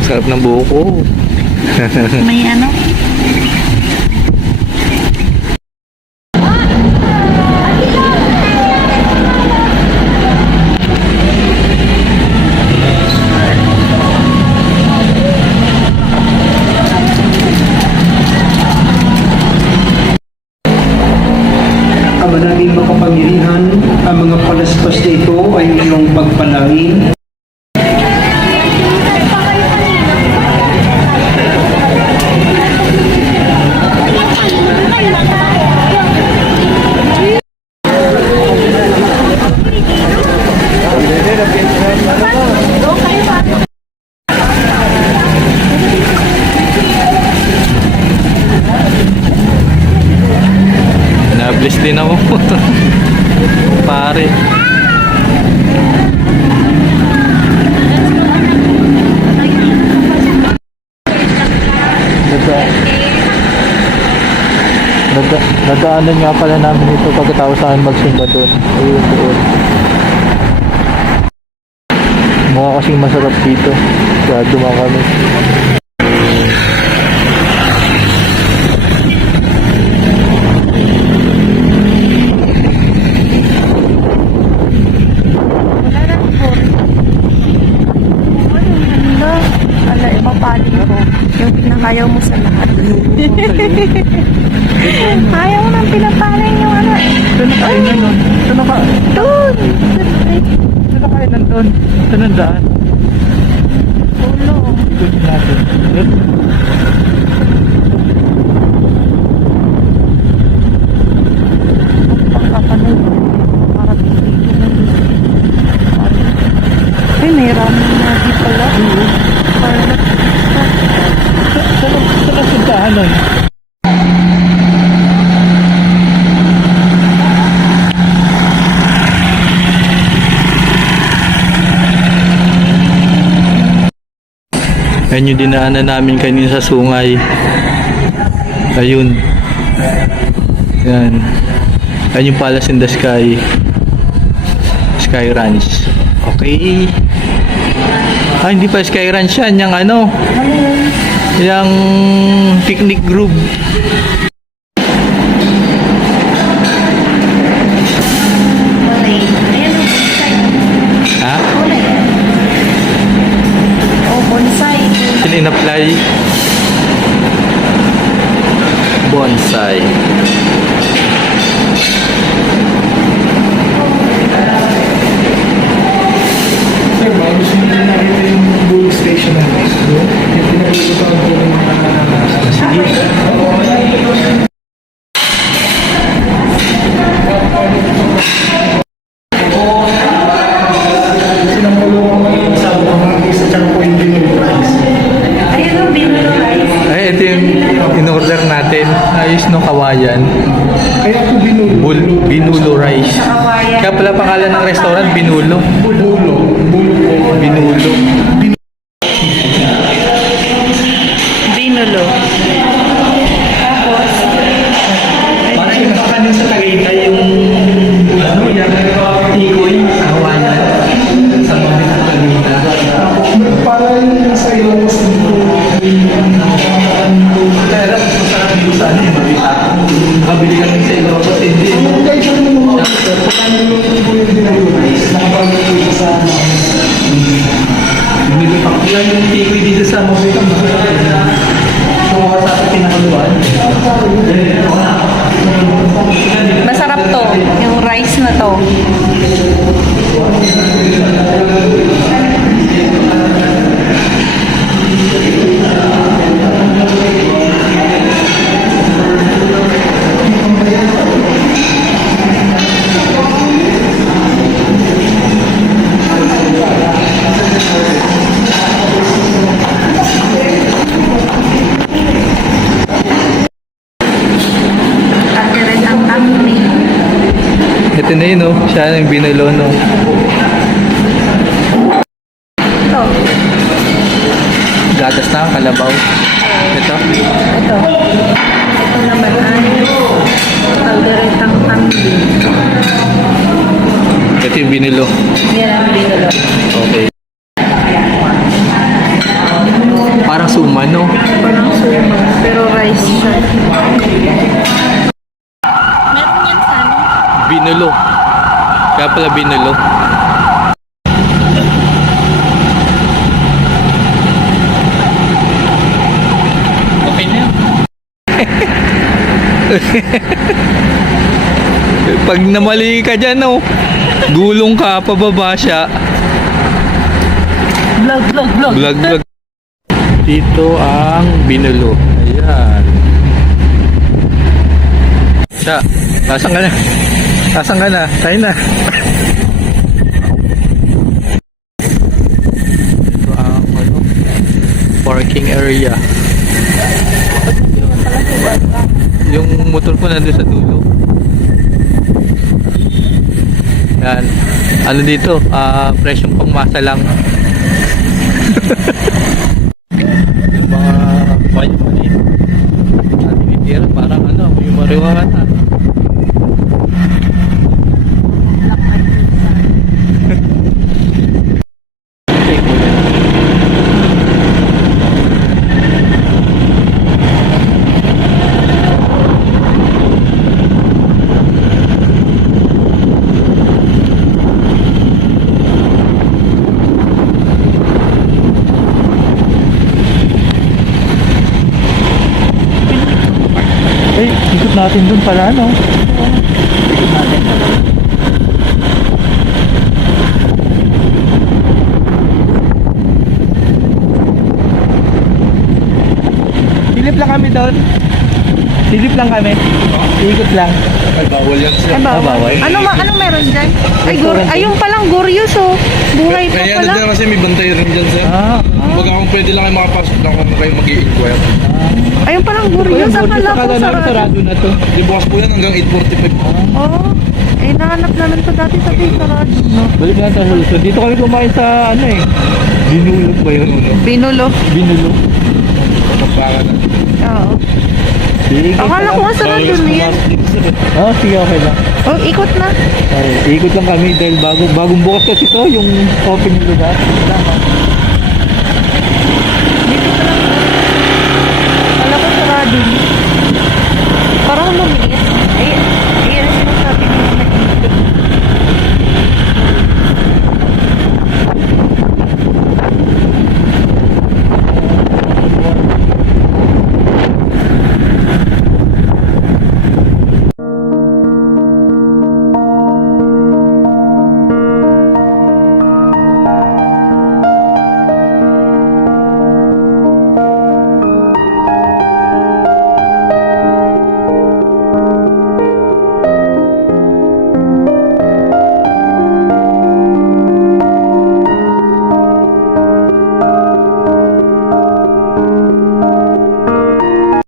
Sarap ng buko. May ano? Ama namin makapangyarihan, ang mga palaspas na ito ay iyong pagpalangin. Na-bless din ako. Pare. Nadaanan nga pala namin ito pagkatapos namin magsimba doon. Ayun doon. Mukha kasing masarap dito. Kaya dumaan kami. Yung pinakayaw mo sa lahat. Ayaw mo nang pinapaling yung ano. Ito nakain na nun. Ito nakain. Doon! Ito nakain na doon. Ito nandaan. Ulo. Ito natin. Pagkapanay. Para dito na. Ay, may ramen na di pala. Para Sa kasuntahan nun. Ayun yung dinaanan namin kanina sa sungay. Ayun. Yan. Ayun yung Palace in the Sky. Sky Ranch. Okay. Ah, hindi pa Sky Ranch yan. Yung ano. Yung picnic group. Ha? oh, bonsai. Sila in-apply. Bonsai. Sir, bago siya nakita yung bull station na ito, yung pinag-uusapan ko ng mga Sige. sinamulong ng sa mga isa dyan po yung rice. Ayun ang binulo rice. Ay, ito yung in-order natin. Ayos no, kawayan. Kaya po binulo. Binulo rice. Kawayan. Kaya pala pangalan ng restaurant, Binulo. Bulo. Bulo po. Binulo. Binulo. Tapos, Parang yung kakanin sa Tagaytay yung ano yan, tikoy, kawayan. Sa mga sa Tagaytay. Parang yung sa Ilocos dito. Kaya lang, masarap dito sa ano yung mabita. Makabili kami sa Ilocos, hindi. Kaya siya naman mo. Paano yung bulo din ang rice? Nakapagod ko sa yan yung tikoy dito sa mabita. Kung sa pinakaluan. masarap to. Yung rice na to. Ito na yun, no? Siya yung binulo, no? Ito. Gatas na, kalabaw. Ito. Ito. Ito naman ay kalderetang kambing. Ito yung binulo. Yan ang binulo. Okay. pala binulo. Okay na yan. Pag namali ka dyan, oh, gulong ka, pababa siya. Vlog. Dito ang binulo. Ayan. Siya, asan ka na? Asan ka na? Tayo na. Ito ang parking area. Yung motor ko nandun sa dulo. Yan. Ano dito? Presyong pangmasa lang. Yung mga bayo pa dito. Tinitira parang yung mariwara na. Ikot natin dun pala, no? Ikot natin. Silip lang kami doon. Silip lang kami. Ikot lang. Ay, bawal yan siya. Ay, bawal. Anong meron dyan? Ayun palang Gorius, oh. Buhay pa Kaya pala. dyan kasi may bantay rin dyan, sir. Kumbaga kung pwede lang kayo makapasok lang kung kayo mag-i-inquire. Ayun palang Gorius. Akala ko sarado. na to. Di bukas po yan hanggang 8:45. Oo. Eh, nahanap namin ito dati sa sarado. No? Balik na tayo. So, dito kami kumain sa binulog ba yun? Binulo. Binulog. Kapagpakan na. Oo. Sige, Akala ko nga sarado na yan. sige, okay lang. Oh, ikot na. Okay, ikot lang kami dahil bagong bukas kasi to yung opening lugar. Akala ko sarado. Parang lumiit. Eh,